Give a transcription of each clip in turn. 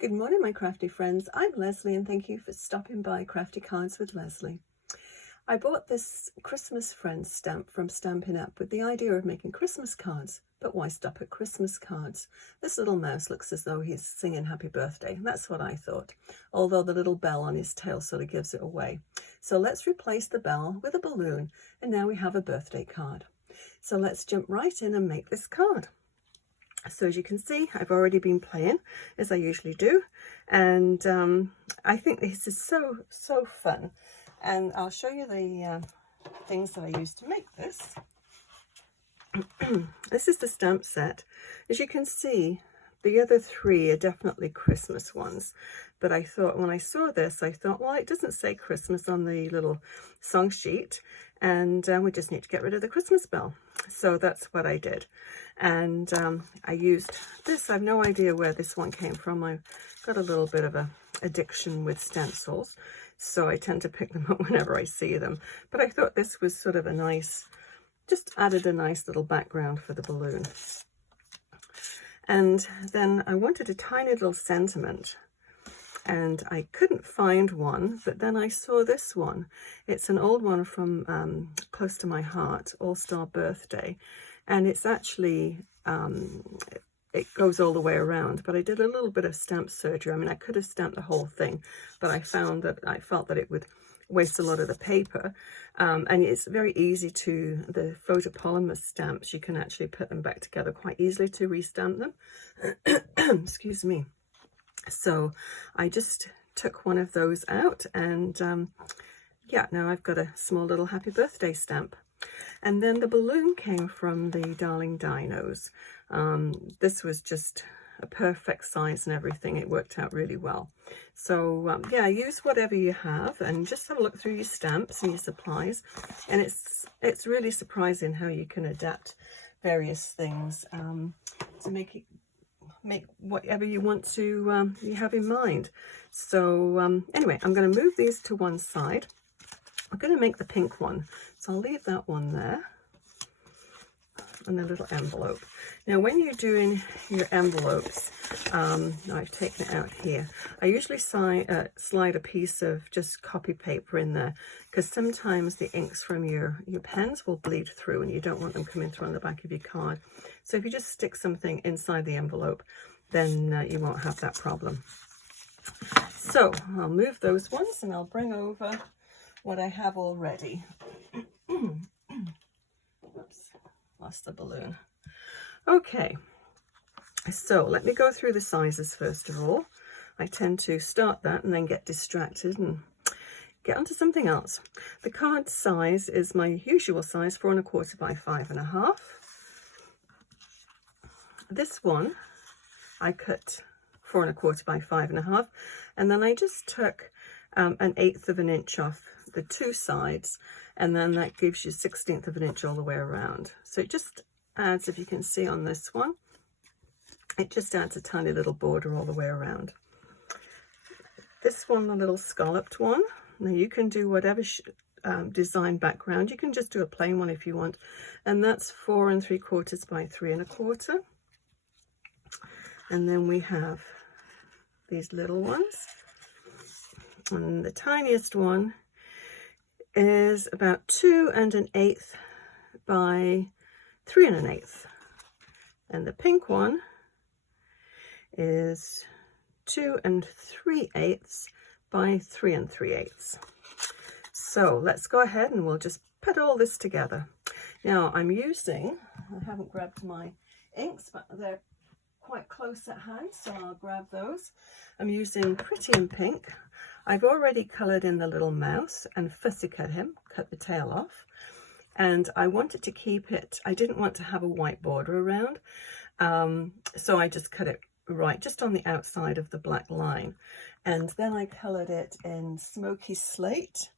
Good morning, my crafty friends. I'm Lesley, and thank you for stopping by Crafty Cards with Lesley. I bought this Christmas Friends stamp from Stampin' Up with the idea of making Christmas cards, but why stop at Christmas cards? This little mouse looks as though he's singing happy birthday. That's what I thought, although the little bell on his tail sort of gives it away. So let's replace the bell with a balloon, and now we have a birthday card. So let's jump right in and make this card. So as you can see, I've already been playing, as I usually do, and I think this is so fun. And I'll show you the things that I used to make this. This is the stamp set. As you can see, the other three are definitely Christmas ones, but I thought when I saw this, I thought, well, it doesn't say Christmas on the little song sheet, and we just need to get rid of the Christmas bell. So that's what I did. And I used this. I have no idea where this one came from. I've got a little bit of a addiction with stencils, so I tend to pick them up whenever I see them. But I thought this was sort of a nice, just added a nice little background for the balloon. And then I wanted a tiny little sentiment, and I couldn't find one, but then I saw this one. It's an old one from Close to My Heart, All-Star Birthday, and it's actually, it goes all the way around, but I did a little bit of stamp surgery. I mean, I could have stamped the whole thing, but I felt that it would waste a lot of the paper, and it's very easy to, the photopolymer stamps, you can actually put them back together quite easily to restamp them. Excuse me. So I just took one of those out, and yeah, now I've got a small little happy birthday stamp. And then the balloon came from the Darling Dinos. This was just a perfect size and everything. It worked out really well. So yeah, use whatever you have and just have a look through your stamps and your supplies. And it's really surprising how you can adapt various things to make whatever you want to you have in mind. So anyway, I'm going to move these to one side. I'm going to make the pink one, so I'll leave that one there, and a little envelope. Now when you're doing your envelopes, I've taken it out here, I usually slide a piece of just copy paper in there, because sometimes the inks from your pens will bleed through and you don't want them coming through on the back of your card. So if you just stick something inside the envelope, then you won't have that problem. So I'll move those ones and I'll bring over what I have already. Oops, lost the balloon. Okay, so let me go through the sizes first of all. I tend to start that and then get distracted and get onto something else. The card size is my usual size, 4 1/4 by 5 1/2. This one I cut 4 1/4 by 5 1/2, and then I just took 1/8 of an inch off the two sides, and then that gives you 1/16 of an inch all the way around. So it just adds, if you can see on this one, it just adds a tiny little border all the way around. This one, the little scalloped one, now you can do whatever design background. You can just do a plain one if you want, and that's 4 3/4 by 3 1/4. And then we have these little ones, and the tiniest one is about 2 1/8 by 3 1/8, and the pink one is 2 3/8 by 3 3/8. So let's go ahead and we'll just put all this together. Now I'm using, I haven't grabbed my inks, but they're quite close at hand, so I'll grab those. I'm using Pretty in Pink. I've already coloured in the little mouse and fussy cut him, cut the tail off, and I wanted to keep it, I didn't want to have a white border around, so I just cut it right just on the outside of the black line, and then I coloured it in Smoky Slate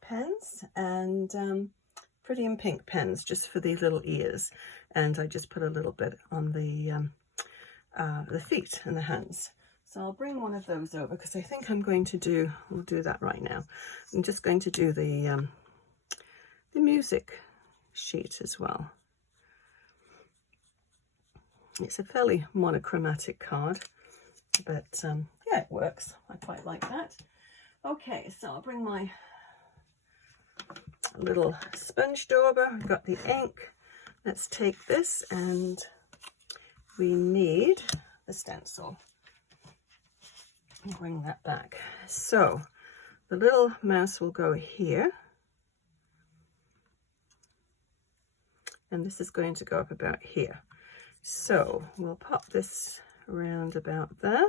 pens and Pretty in Pink pens just for the little ears, and I just put a little bit on the feet and the hands. So I'll bring one of those over, because I think I'm going to do, we'll do that right now. I'm just going to do the music sheet as well. It's a fairly monochromatic card, but yeah, it works. I quite like that. Okay, so I'll bring my little sponge dauber. I've got the ink. Let's take this, and we need the stencil. Bring that back. So the little mouse will go here, and this is going to go up about here. So we'll pop this around about there.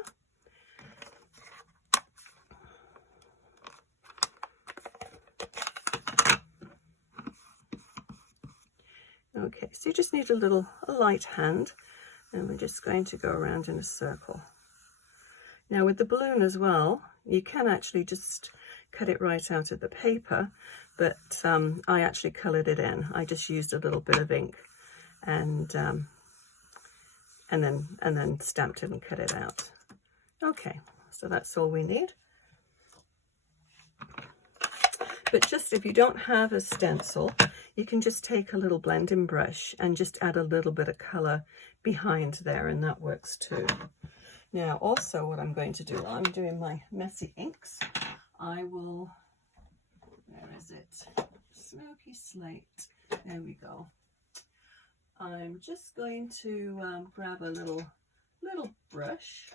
Okay, so you just need a light hand, and we're just going to go around in a circle. Now with the balloon as well, you can actually just cut it right out of the paper, but I actually coloured it in. I just used a little bit of ink and then stamped it and cut it out. Okay, so that's all we need. But just if you don't have a stencil, you can just take a little blending brush and just add a little bit of colour behind there, and that works too. Now also what I'm going to do, while I'm doing my messy inks, I will, where is it? Smoky slate. There we go. I'm just going to grab a little brush.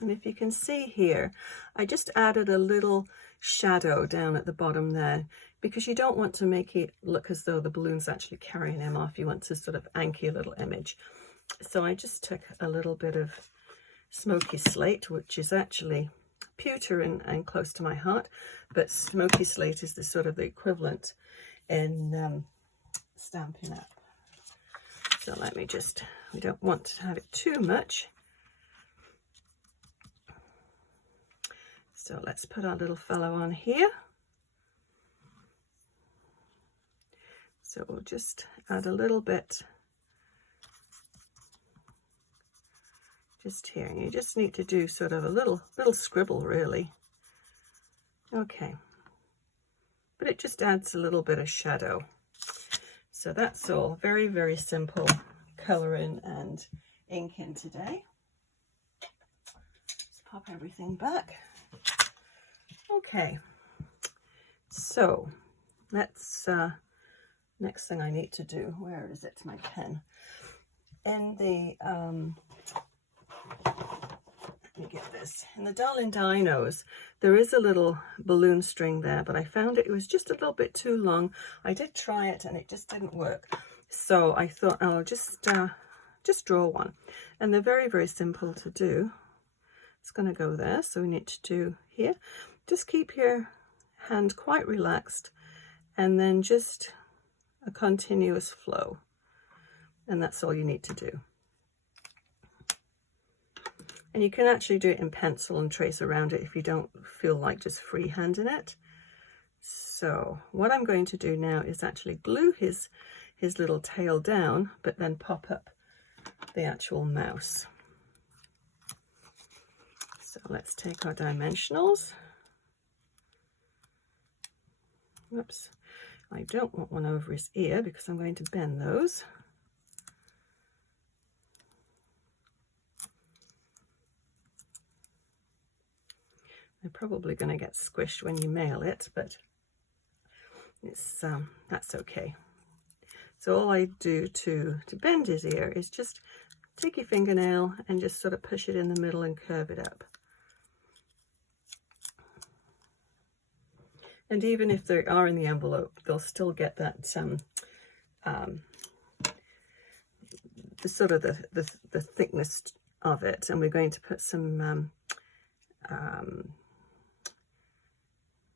And if you can see here, I just added a little shadow down at the bottom there, because you don't want to make it look as though the balloon's actually carrying him off. You want to sort of anchor your little image. So I just took a little bit of smoky slate, which is actually pewter and close to my heart, but smoky slate is the sort of the equivalent in Stampin' Up. So let me just, we don't want to have it too much. So let's put our little fellow on here. So we'll just add a little bit just here. You just need to do sort of a little scribble, really. Okay. But it just adds a little bit of shadow. So that's all. Very, very simple colouring and inking today. Let's pop everything back. Okay. So let's, next thing I need to do, where is it, my pen? In the, let me get this. In the Darling Dinos, there is a little balloon string there, but I found it was just a little bit too long. I did try it and it just didn't work. So I thought I'll just draw one. And they're very, very simple to do. It's going to go there. So we need to do here. Just keep your hand quite relaxed, and then just a continuous flow. And that's all you need to do. And you can actually do it in pencil and trace around it if you don't feel like just freehanding it. So what I'm going to do now is actually glue his little tail down, but then pop up the actual mouse. So let's take our dimensionals. Whoops, I don't want one over his ear because I'm going to bend those. They're probably going to get squished when you mail it, but it's that's okay. So all I do to bend his ear is just take your fingernail and just sort of push it in the middle and curve it up. And even if they are in the envelope, they'll still get that the sort of the thickness of it. And we're going to put some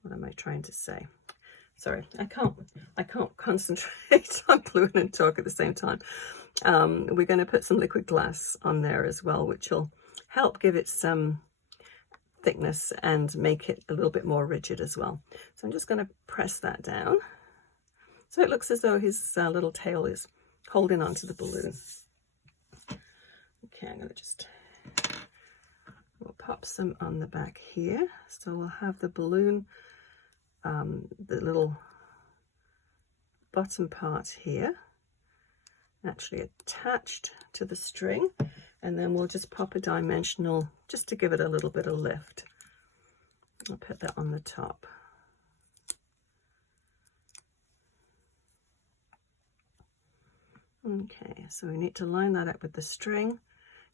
what am I trying to say? Sorry, I can't concentrate on gluing and talk at the same time. We're going to put some liquid glass on there as well, which will help give it some thickness and make it a little bit more rigid as well. So I'm just going to press that down so it looks as though his little tail is holding onto the balloon. Okay, I'm going to just, we'll pop some on the back here. So we'll have the balloon, the little bottom part here actually attached to the string, and then we'll just pop a dimensional just to give it a little bit of lift. I'll put that on the top. Okay, so we need to line that up with the string.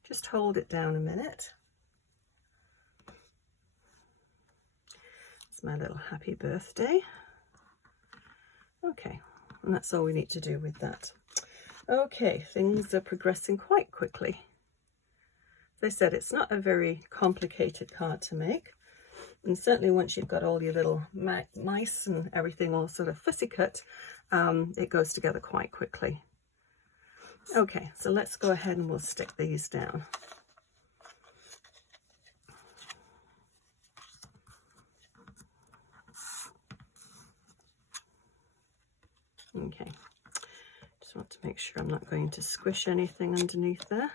Just hold it down a minute. It's my little happy birthday. Okay, and that's all we need to do with that. Okay, things are progressing quite quickly. As I said, it's not a very complicated card to make. And certainly once you've got all your little mice and everything all sort of fussy cut, it goes together quite quickly. Okay, so let's go ahead and we'll stick these down. Okay, just want to make sure I'm not going to squish anything underneath there.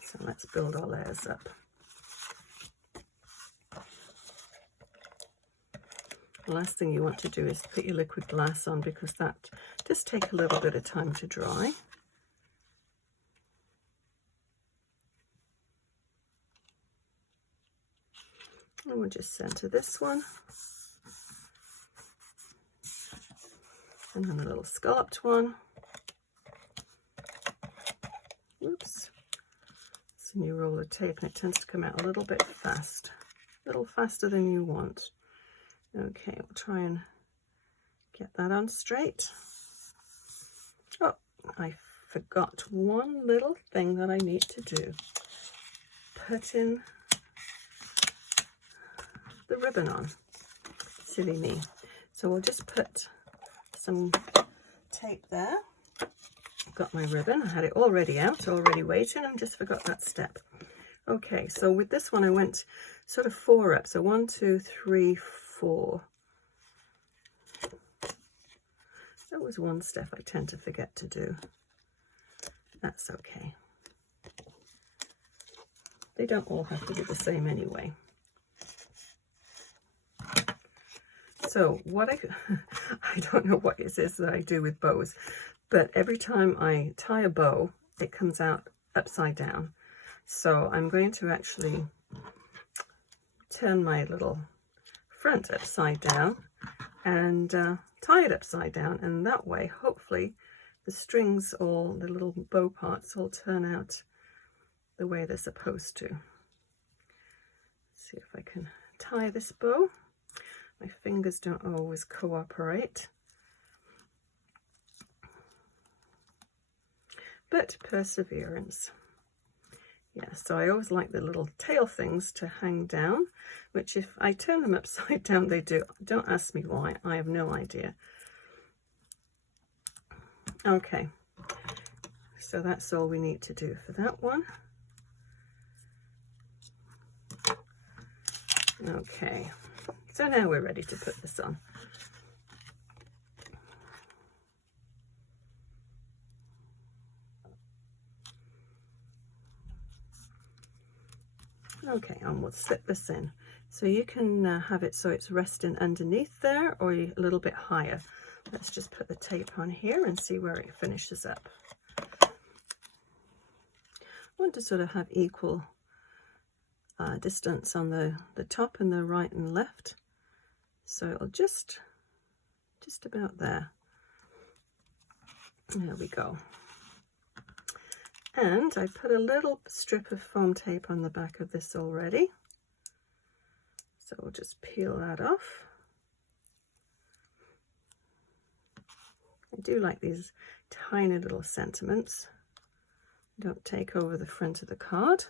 So let's build our layers up. The last thing you want to do is put your liquid glass on, because that does take a little bit of time to dry. And we'll just center this one. And then a little scalloped one. Oops. It's a new roll of tape and it tends to come out a little bit fast. A little faster than you want. Okay, we'll try and get that on straight. Oh, I forgot one little thing that I need to do. Put in the ribbon on. Silly me. So we'll just put some tape there. I've got my ribbon. I had it already out, already waiting, and just forgot that step. Okay, so with this one I went sort of 4 up. So 1, 2, 3, 4. That was one step I tend to forget to do. That's okay. They don't all have to be the same anyway. So what I don't know what it is that I do with bows, but every time I tie a bow, it comes out upside down. So I'm going to actually turn my little front upside down and tie it upside down, and that way hopefully the strings or the little bow parts all turn out the way they're supposed to. Let's see if I can tie this bow. My fingers don't always cooperate, but perseverance. Yeah, so I always like the little tail things to hang down, which if I turn them upside down, they do. Don't ask me why, I have no idea. Okay, so that's all we need to do for that one. Okay, so now we're ready to put this on. Okay, and we'll slip this in. So you can have it so it's resting underneath there or a little bit higher. Let's just put the tape on here and see where it finishes up. I want to sort of have equal distance on the top and the right and left. So it'll just about there. There we go. And I put a little strip of foam tape on the back of this already. So we'll just peel that off. I do like these tiny little sentiments. Don't take over the front of the card,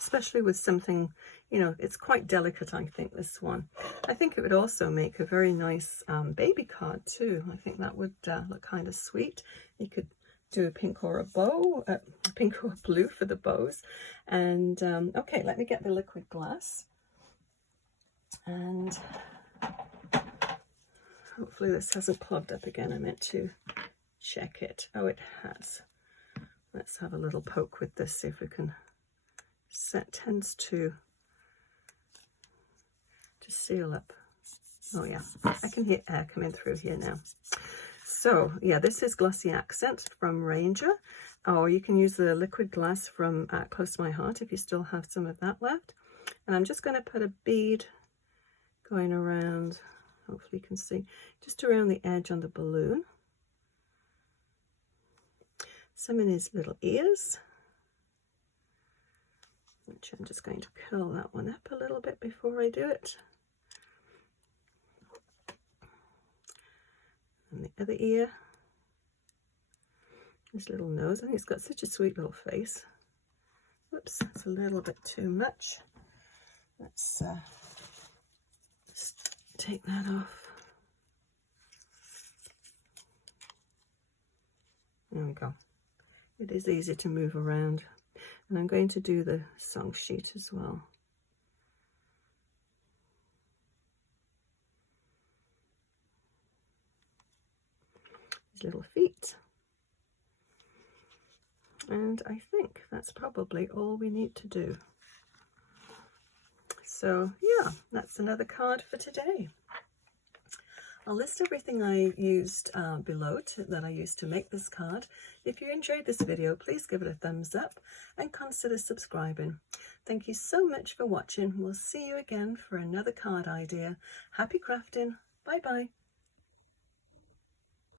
especially with something, you know, it's quite delicate, I think, this one. I think it would also make a very nice baby card too. I think that would look kind of sweet. You could do a pink or a bow, pink or blue for the bows. And okay, let me get the liquid glass. And hopefully this hasn't clogged up again. I meant to check it. Oh, it has. Let's have a little poke with this, see if we can. Set tends to seal up. Oh yeah, I can hear air coming through here now. So yeah, this is Glossy Accent from Ranger, or you can use the liquid glass from Close to My Heart if you still have some of that left. And I'm just going to put a bead going around, hopefully you can see, just around the edge on the balloon. Some in his little ears, which I'm just going to curl that one up a little bit before I do it. And the other ear, his little nose. I think it's got such a sweet little face. Whoops, it's a little bit too much. Let's just take that off. There we go. It is easy to move around. And I'm going to do the song sheet as well. His little feet. And I think that's probably all we need to do. So yeah, that's another card for today. I'll list everything I used below that I used to make this card. If you enjoyed this video, please give it a thumbs up and consider subscribing. Thank you so much for watching. We'll see you again for another card idea. Happy crafting. Bye bye.